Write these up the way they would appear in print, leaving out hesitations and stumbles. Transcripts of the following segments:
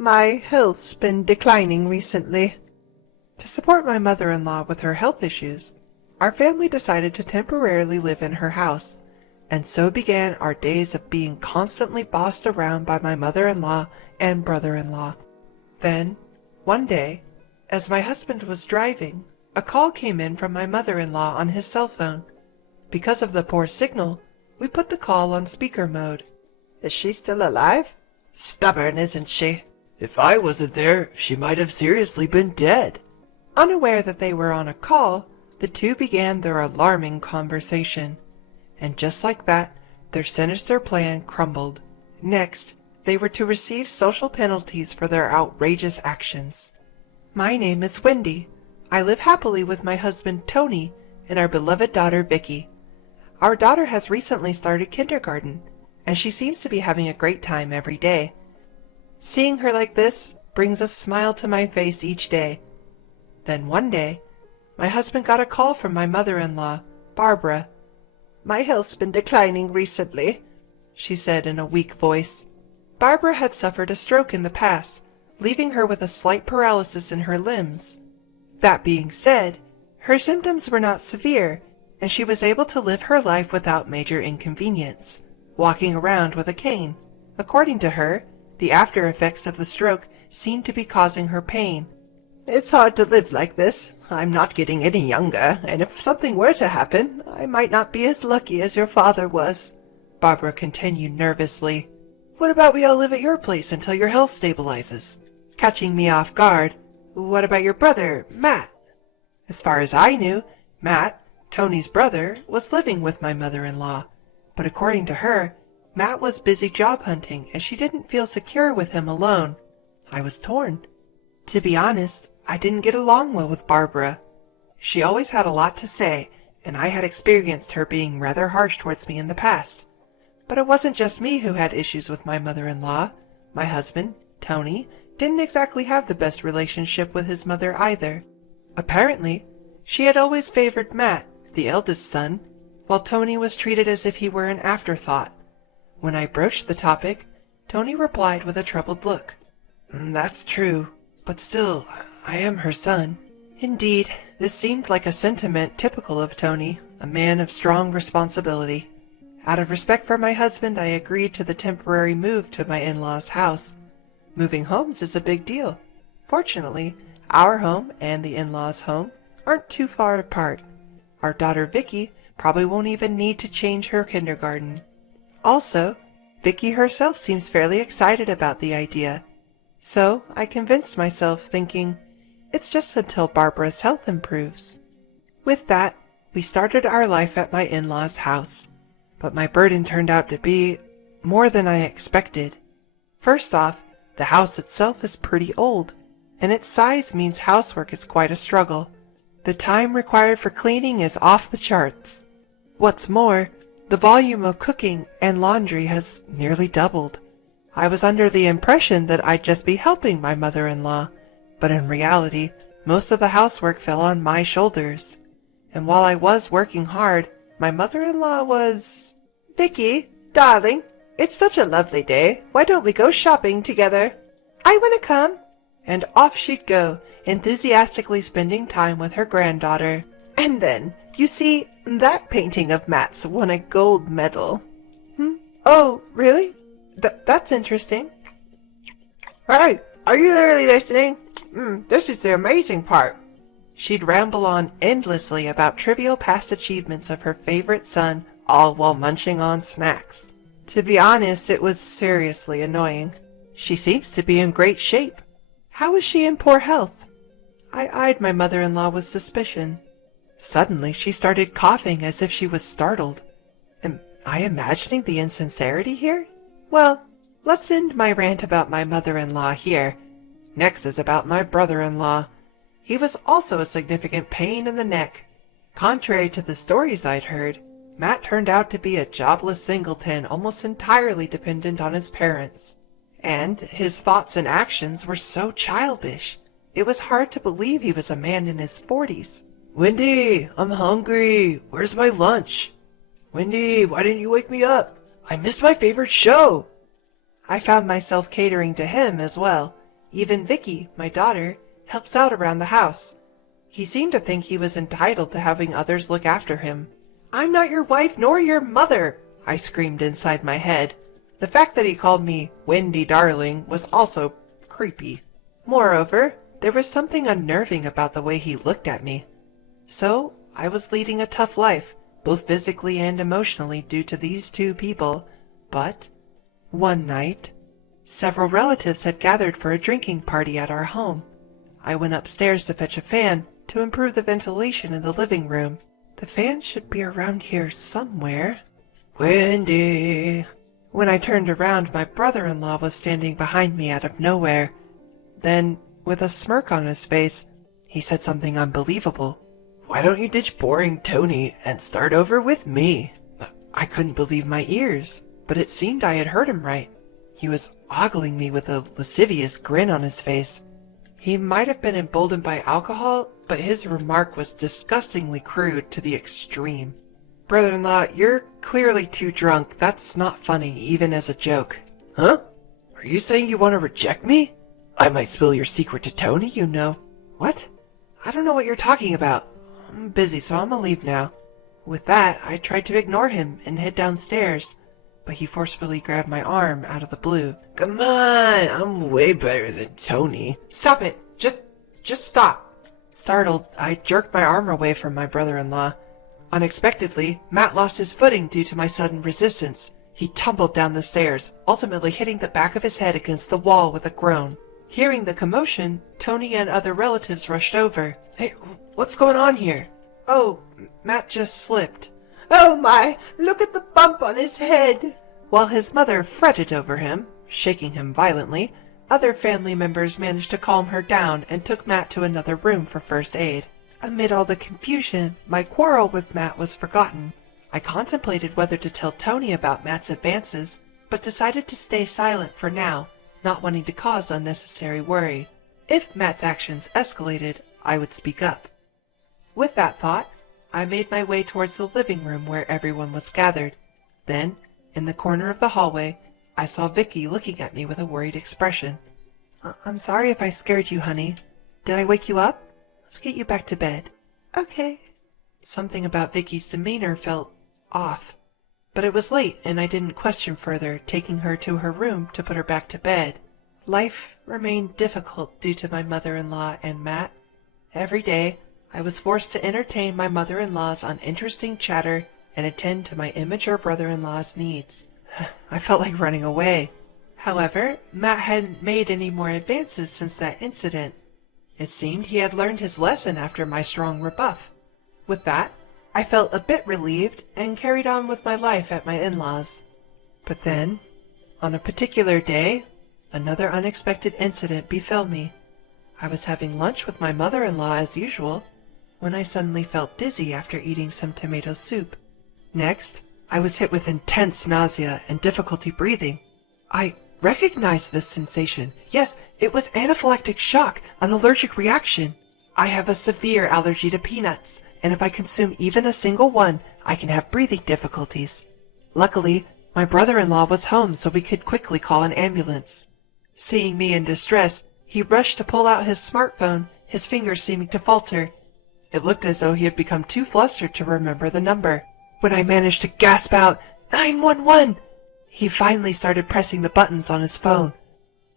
My health's been declining recently. To support my mother-in-law with her health issues, our family decided to temporarily live in her house, and so began our days of being constantly bossed around by my mother-in-law and brother-in-law. Then, one day, as my husband was driving, a call came in from my mother-in-law on his cell phone. Because of the poor signal, we put the call on speaker mode. Is she still alive? Stubborn, isn't she? If I wasn't there, she might have seriously been dead. Unaware that they were on a call, the two began their alarming conversation. And just like that, their sinister plan crumbled. Next, they were to receive social penalties for their outrageous actions. My name is Wendy. I live happily with my husband Tony and our beloved daughter Vicky. Our daughter has recently started kindergarten, and she seems to be having a great time every day. Seeing her like this brings a smile to my face each day. Then one day, my husband got a call from my mother-in-law, Barbara. My health's been declining recently, she said in a weak voice. Barbara had suffered a stroke in the past, leaving her with a slight paralysis in her limbs. That being said, her symptoms were not severe, and she was able to live her life without major inconvenience, walking around with a cane. According to her, the after effects of the stroke seemed to be causing her pain. It's hard to live like this. I'm not getting any younger, and if something were to happen, I might not be as lucky as your father was, Barbara continued nervously. What about we all live at your place until your health stabilizes? Catching me off guard, what about your brother, Matt? As far as I knew, Matt, Tony's brother, was living with my mother-in-law, but according to her, Matt was busy job hunting and she didn't feel secure with him alone. I was torn. To be honest, I didn't get along well with Barbara. She always had a lot to say, and I had experienced her being rather harsh towards me in the past. But it wasn't just me who had issues with my mother-in-law. My husband, Tony, didn't exactly have the best relationship with his mother either. Apparently, she had always favored Matt, the eldest son, while Tony was treated as if he were an afterthought. When I broached the topic, Tony replied with a troubled look. That's true, but still, I am her son. Indeed, this seemed like a sentiment typical of Tony, a man of strong responsibility. Out of respect for my husband, I agreed to the temporary move to my in-laws' house. Moving homes is a big deal. Fortunately, our home and the in-laws' home aren't too far apart. Our daughter Vicky probably won't even need to change her kindergarten. Also, Vicky herself seems fairly excited about the idea. So I convinced myself, thinking, it's just until Barbara's health improves. With that, we started our life at my in-laws' house. But my burden turned out to be more than I expected. First off, the house itself is pretty old, and its size means housework is quite a struggle. The time required for cleaning is off the charts. What's more, the volume of cooking and laundry has nearly doubled. I was under the impression that I'd just be helping my mother-in-law, but in reality, most of the housework fell on my shoulders. And while I was working hard, my mother-in-law was... Vicky, darling, it's such a lovely day. Why don't we go shopping together? I want to come. And off she'd go, enthusiastically spending time with her granddaughter. And then, you see, that painting of Matt's won a gold medal. Oh, really? That's interesting. Hey, are you really listening? This is the amazing part. She'd ramble on endlessly about trivial past achievements of her favorite son, all while munching on snacks. To be honest, it was seriously annoying. She seems to be in great shape. How is she in poor health? I eyed my mother-in-law with suspicion. Suddenly, she started coughing as if she was startled. Am I imagining the insincerity here? Well, let's end my rant about my mother-in-law here. Next is about my brother-in-law. He was also a significant pain in the neck. Contrary to the stories I'd heard, Matt turned out to be a jobless singleton almost entirely dependent on his parents. And his thoughts and actions were so childish. It was hard to believe he was a man in his 40s. Wendy, I'm hungry. Where's my lunch? Wendy, why didn't you wake me up? I missed my favorite show. I found myself catering to him as well, Even Vicky, my daughter, helps out around the house. He seemed to think he was entitled to having others look after him. I'm not your wife nor your mother, I screamed inside my head. The fact that he called me Wendy Darling was also creepy. Moreover, there was something unnerving about the way he looked at me. So, I was leading a tough life, both physically and emotionally due to these two people. But, one night, several relatives had gathered for a drinking party at our home. I went upstairs to fetch a fan to improve the ventilation in the living room. The fan should be around here somewhere. Wendy! When I turned around, my brother-in-law was standing behind me out of nowhere. Then, with a smirk on his face, he said something unbelievable. Why don't you ditch boring Tony and start over with me? I couldn't believe my ears, but it seemed I had heard him right. He was ogling me with a lascivious grin on his face. He might have been emboldened by alcohol, but his remark was disgustingly crude to the extreme. Brother-in-law, you're clearly too drunk. That's not funny, even as a joke. Huh? Are you saying you want to reject me? I might spill your secret to Tony, you know. What? I don't know what you're talking about. I'm busy, so I'm gonna leave now. With that, I tried to ignore him and head downstairs, but he forcefully grabbed my arm out of the blue. Come on, I'm way better than Tony. Stop it! Just stop! Startled, I jerked my arm away from my brother-in-law. Unexpectedly, Matt lost his footing due to my sudden resistance. He tumbled down the stairs, ultimately hitting the back of his head against the wall with a groan. Hearing the commotion, Tony and other relatives rushed over. Hey, what's going on here? Oh, Matt just slipped. Oh my, look at the bump on his head. While his mother fretted over him, shaking him violently, other family members managed to calm her down and took Matt to another room for first aid. Amid all the confusion, my quarrel with Matt was forgotten. I contemplated whether to tell Tony about Matt's advances, but decided to stay silent for now, not wanting to cause unnecessary worry. If Matt's actions escalated, I would speak up. With that thought, I made my way towards the living room where everyone was gathered. Then, in the corner of the hallway, I saw Vicky looking at me with a worried expression. I'm sorry if I scared you, honey. Did I wake you up? Let's get you back to bed. Okay. Something about Vicky's demeanor felt off. But it was late, and I didn't question further, taking her to her room to put her back to bed. Life remained difficult due to my mother-in-law and Matt. Every day, I was forced to entertain my mother-in-law's uninteresting chatter and attend to my immature brother-in-law's needs. I felt like running away. However, Matt hadn't made any more advances since that incident. It seemed he had learned his lesson after my strong rebuff. With that, I felt a bit relieved and carried on with my life at my in-laws. But then, on a particular day, another unexpected incident befell me. I was having lunch with my mother-in-law as usual, when I suddenly felt dizzy after eating some tomato soup. Next, I was hit with intense nausea and difficulty breathing. I recognized this sensation. Yes, it was anaphylactic shock, an allergic reaction. I have a severe allergy to peanuts, and if I consume even a single one, I can have breathing difficulties. Luckily, my brother-in-law was home so we could quickly call an ambulance. Seeing me in distress, he rushed to pull out his smartphone, his fingers seeming to falter. It looked as though he had become too flustered to remember the number. When I managed to gasp out, 911! He finally started pressing the buttons on his phone.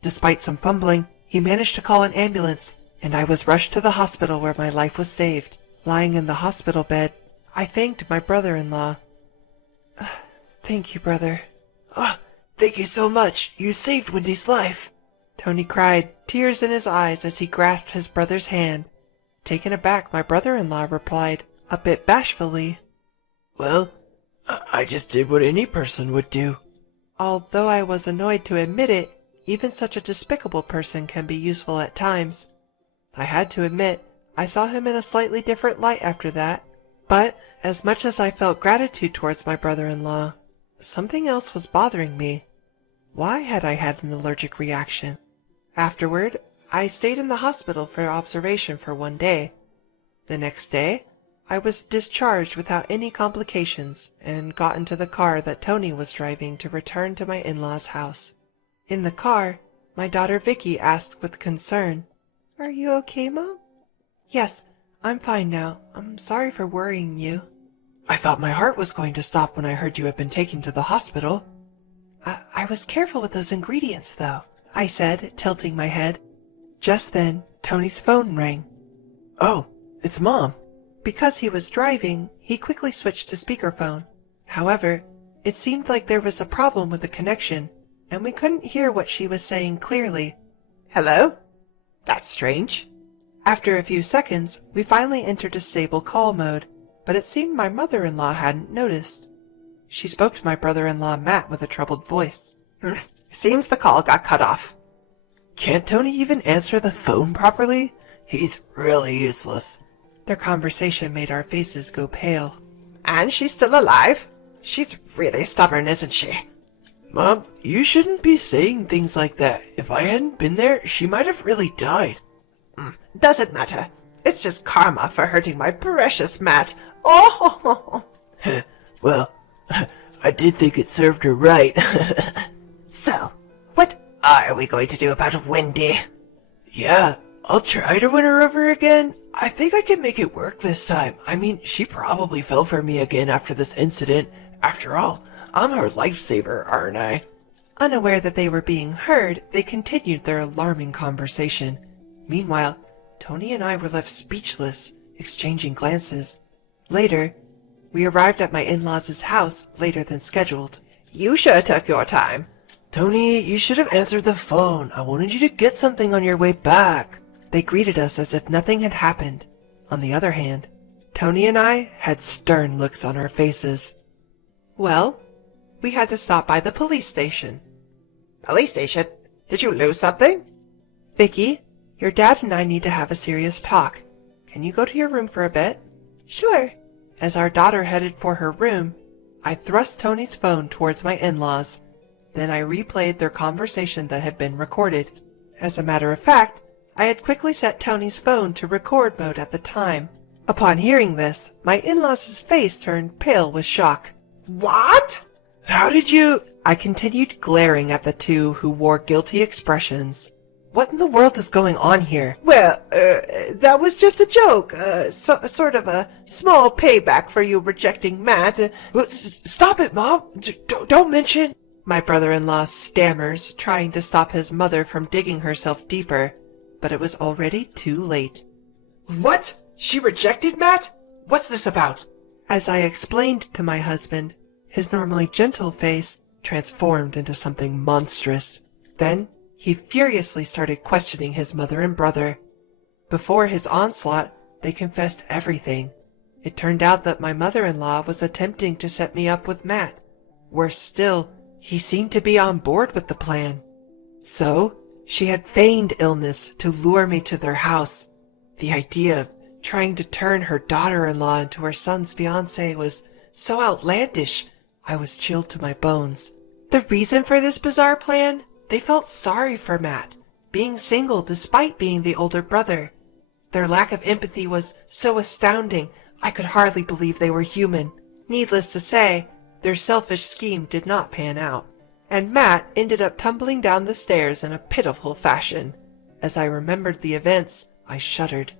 Despite some fumbling, he managed to call an ambulance, and I was rushed to the hospital where my life was saved. Lying in the hospital bed, I thanked my brother-in-law. Thank you, brother. Oh, thank you so much. You saved Wendy's life. Tony cried, tears in his eyes as he grasped his brother's hand. Taken aback, my brother-in-law replied, a bit bashfully, Well, I just did what any person would do. Although I was annoyed to admit it, even such a despicable person can be useful at times. I had to admit, I saw him in a slightly different light after that. But, as much as I felt gratitude towards my brother-in-law, something else was bothering me. Why had I had an allergic reaction? Afterward, I stayed in the hospital for observation for one day. The next day, I was discharged without any complications and got into the car that Tony was driving to return to my in-laws' house. In the car, My daughter Vicky asked with concern. Are you okay, Mom? Yes, I'm fine now. I'm sorry for worrying you. I thought my heart was going to stop when I heard you had been taken to the hospital. I was careful with those ingredients, though, I said, tilting my head. Just then, Tony's phone rang. Oh, it's Mom. Because he was driving, he quickly switched to speakerphone. However, it seemed like there was a problem with the connection, and we couldn't hear what she was saying clearly. Hello? That's strange. After a few seconds, we finally entered a stable call mode, but it seemed my mother-in-law hadn't noticed. She spoke to my brother-in-law Matt with a troubled voice. Seems the call got cut off. Can't Tony even answer the phone properly? He's really useless. Their conversation made our faces go pale. And she's still alive? She's really stubborn, isn't she? Mom, you shouldn't be saying things like that. If I hadn't been there, she might have really died. Doesn't matter. It's just karma for hurting my precious Matt. Oh! Well, I did think it served her right. So, what are we going to do about Wendy? Yeah, I'll try to win her over again. I think I can make it work this time. I mean, she probably fell for me again after this incident. After all, I'm her lifesaver, aren't I? Unaware that they were being heard, they continued their alarming conversation. Meanwhile, Tony and I were left speechless, exchanging glances. Later, we arrived at my in-laws' house later than scheduled. You sure took your time. Tony, you should have answered the phone. I wanted you to get something on your way back. They greeted us as if nothing had happened. On the other hand, Tony and I had stern looks on our faces. Well, we had to stop by the police station. Police station? Did you lose something? Vicky, your dad and I need to have a serious talk. Can you go to your room for a bit? Sure. As our daughter headed for her room, I thrust Tony's phone towards my in-laws. Then I replayed their conversation that had been recorded. As a matter of fact, I had quickly set Tony's phone to record mode at the time. Upon hearing this, my in-laws' face turned pale with shock. What? How did you... I continued glaring at the two who wore guilty expressions. What in the world is going on here? Well, that was just a joke. Sort of a small payback for you rejecting Matt. Stop it, Mom. Don't mention... My brother-in-law stammers, trying to stop his mother from digging herself deeper, but it was already too late. What? She rejected Matt? What's this about? As I explained to my husband, his normally gentle face transformed into something monstrous. Then he furiously started questioning his mother and brother. Before his onslaught, they confessed everything. It turned out that my mother-in-law was attempting to set me up with Matt. Worse still, he seemed to be on board with the plan. So, she had feigned illness to lure me to their house. The idea of trying to turn her daughter-in-law into her son's fiancé was so outlandish, I was chilled to my bones. The reason for this bizarre plan? They felt sorry for Matt, being single despite being the older brother. Their lack of empathy was so astounding, I could hardly believe they were human. Needless to say, their selfish scheme did not pan out, and Matt ended up tumbling down the stairs in a pitiful fashion. As I remembered the events, I shuddered.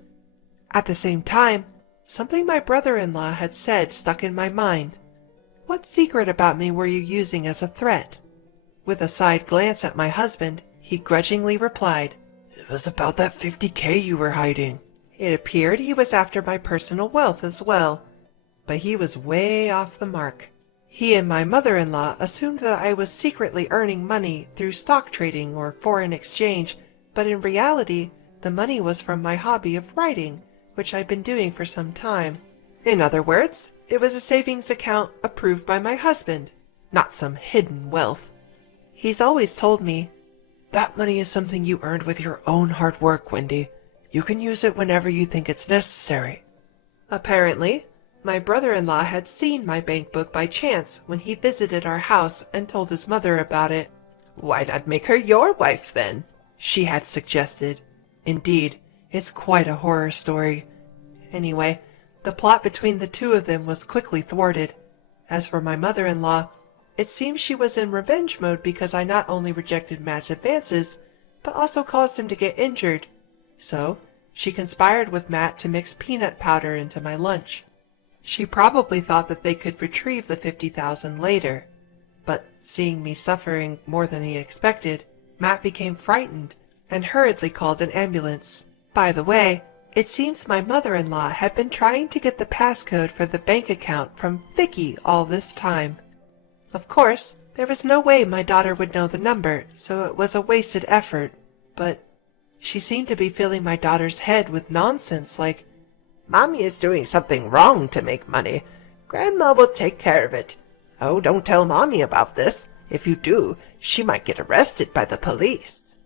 At the same time, something my brother-in-law had said stuck in my mind. What secret about me were you using as a threat? With a side glance at my husband, he grudgingly replied, It was about that $50K you were hiding. It appeared he was after my personal wealth as well, but he was way off the mark. He and my mother-in-law assumed that I was secretly earning money through stock trading or foreign exchange, but in reality, the money was from my hobby of writing, which I'd been doing for some time. In other words, it was a savings account approved by my husband, not some hidden wealth. He's always told me, That money is something you earned with your own hard work, Wendy. You can use it whenever you think it's necessary. Apparently, my brother-in-law had seen my bank book by chance when he visited our house and told his mother about it. Why not make her your wife then? She had suggested. Indeed, it's quite a horror story. Anyway, the plot between the two of them was quickly thwarted. As for my mother-in-law, it seems she was in revenge mode because I not only rejected Matt's advances, but also caused him to get injured. So, she conspired with Matt to mix peanut powder into my lunch. She probably thought that they could retrieve the 50,000 later, but seeing me suffering more than he expected, Matt became frightened and hurriedly called an ambulance. By the way, it seems my mother-in-law had been trying to get the passcode for the bank account from Vicky all this time. Of course, there was no way my daughter would know the number, so it was a wasted effort, but she seemed to be filling my daughter's head with nonsense like, Mommy is doing something wrong to make money. Grandma will take care of it. Oh, don't tell Mommy about this. If you do, she might get arrested by the police.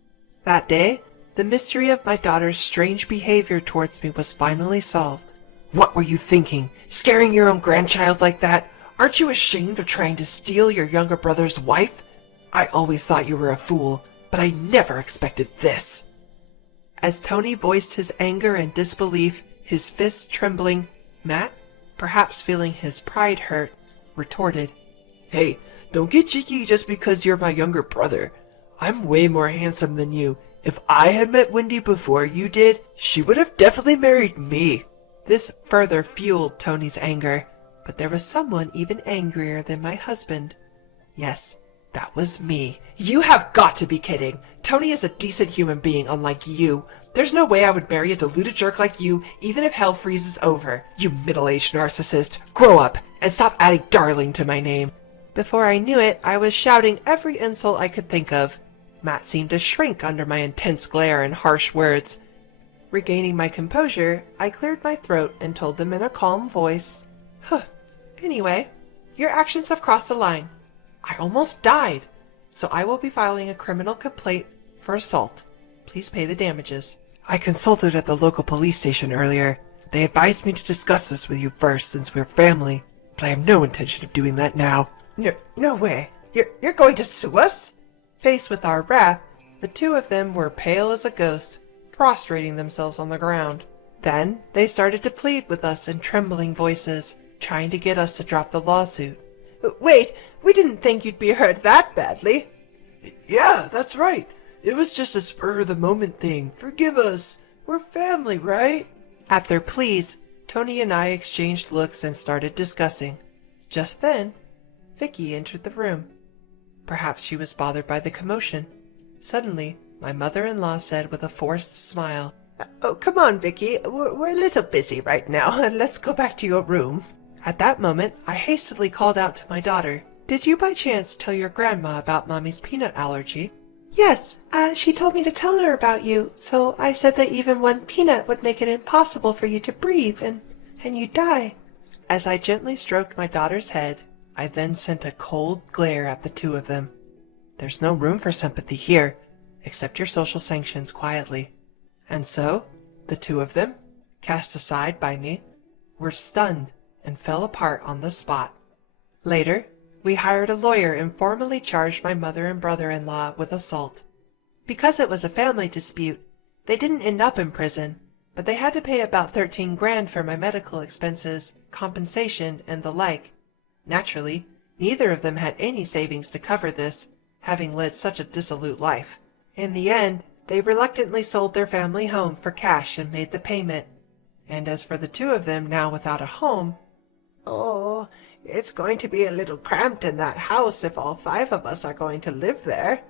That day, the mystery of my daughter's strange behavior towards me was finally solved. What were you thinking? Scaring your own grandchild like that? Aren't you ashamed of trying to steal your younger brother's wife? I always thought you were a fool, but I never expected this. As Tony voiced his anger and disbelief, his fists trembling, Matt, perhaps feeling his pride hurt, retorted, Hey, don't get cheeky just because you're my younger brother. I'm way more handsome than you. If I had met Wendy before you did, she would have definitely married me. This further fueled Tony's anger, but there was someone even angrier than my husband. Yes, that was me. You have got to be kidding. Tony is a decent human being unlike you. There's no way I would marry a deluded jerk like you, even if hell freezes over. You middle-aged narcissist. Grow up and stop adding darling to my name. Before I knew it, I was shouting every insult I could think of. Matt seemed to shrink under my intense glare and harsh words. Regaining my composure, I cleared my throat and told them in a calm voice, Anyway, your actions have crossed the line. I almost died, so I will be filing a criminal complaint for assault. Please pay the damages. I consulted at the local police station earlier. They advised me to discuss this with you first since we're family, but I have no intention of doing that now. No way. You're going to sue us? Faced with our wrath, the two of them were pale as a ghost, prostrating themselves on the ground. Then they started to plead with us in trembling voices, trying to get us to drop the lawsuit. Wait, we didn't think you'd be hurt that badly. Yeah, that's right. It was just a spur-of-the-moment thing. Forgive us. We're family, right? At their pleas, Tony and I exchanged looks and started discussing. Just then, Vicky entered the room. Perhaps she was bothered by the commotion. Suddenly, my mother-in-law said with a forced smile, Oh, come on, Vicky. We're a little busy right now. Let's go back to your room. At that moment, I hastily called out to my daughter, Did you by chance tell your grandma about Mommy's peanut allergy? Yes, she told me to tell her about you, so I said that even one peanut would make it impossible for you to breathe, and you'd die. As I gently stroked my daughter's head, I then sent a cold glare at the two of them. There's no room for sympathy here. Accept your social sanctions quietly. And so, the two of them, cast aside by me, were stunned and fell apart on the spot. Later, we hired a lawyer and formally charged my mother and brother-in-law with assault. Because it was a family dispute, they didn't end up in prison, but they had to pay about 13 grand for my medical expenses, compensation, and the like. Naturally, neither of them had any savings to cover this, having led such a dissolute life. In the end, they reluctantly sold their family home for cash and made the payment. And as for the two of them now without a home, Oh, it's going to be a little cramped in that house if all 5 of us are going to live there.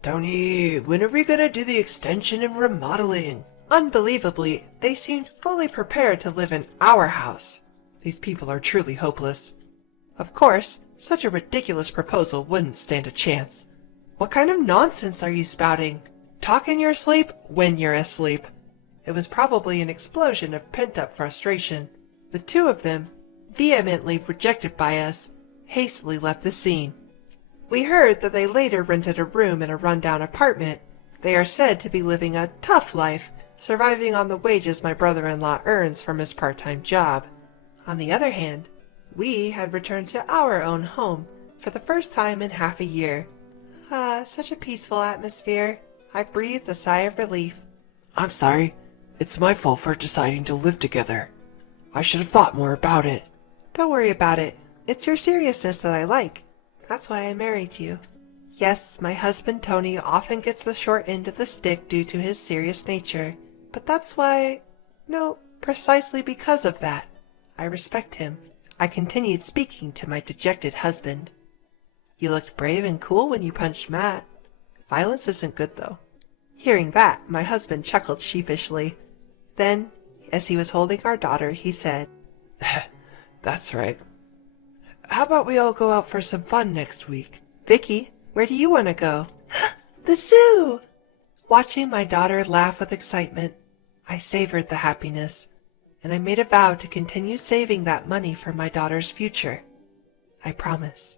Tony, when are we gonna do the extension and remodeling? unbelievably, they seemed fully prepared to live in our house. These people are truly hopeless. Of course, such a ridiculous proposal wouldn't stand a chance. What kind of nonsense are you spouting? Talk in your sleep when you're asleep. It was probably an explosion of pent-up frustration. The two of them, vehemently rejected by us, hastily left the scene. We heard that they later rented a room in a rundown apartment. They are said to be living a tough life, surviving on the wages my brother-in-law earns from his part-time job. On the other hand, we had returned to our own home for the first time in half a year. Such a peaceful atmosphere. I breathed a sigh of relief. I'm sorry. It's my fault for deciding to live together. I should have thought more about it. Don't worry about it. It's your seriousness that I like. That's why I married you. Yes, my husband Tony often gets the short end of the stick due to his serious nature, but that's why, no, precisely because of that, I respect him. I continued speaking to my dejected husband. You looked brave and cool when you punched Matt. Violence isn't good, though. Hearing that, my husband chuckled sheepishly. Then, as he was holding our daughter, he said, That's right. How about we all go out for some fun next week? Vicky, where do you want to go? The zoo! Watching my daughter laugh with excitement, I savored the happiness, and I made a vow to continue saving that money for my daughter's future. I promise.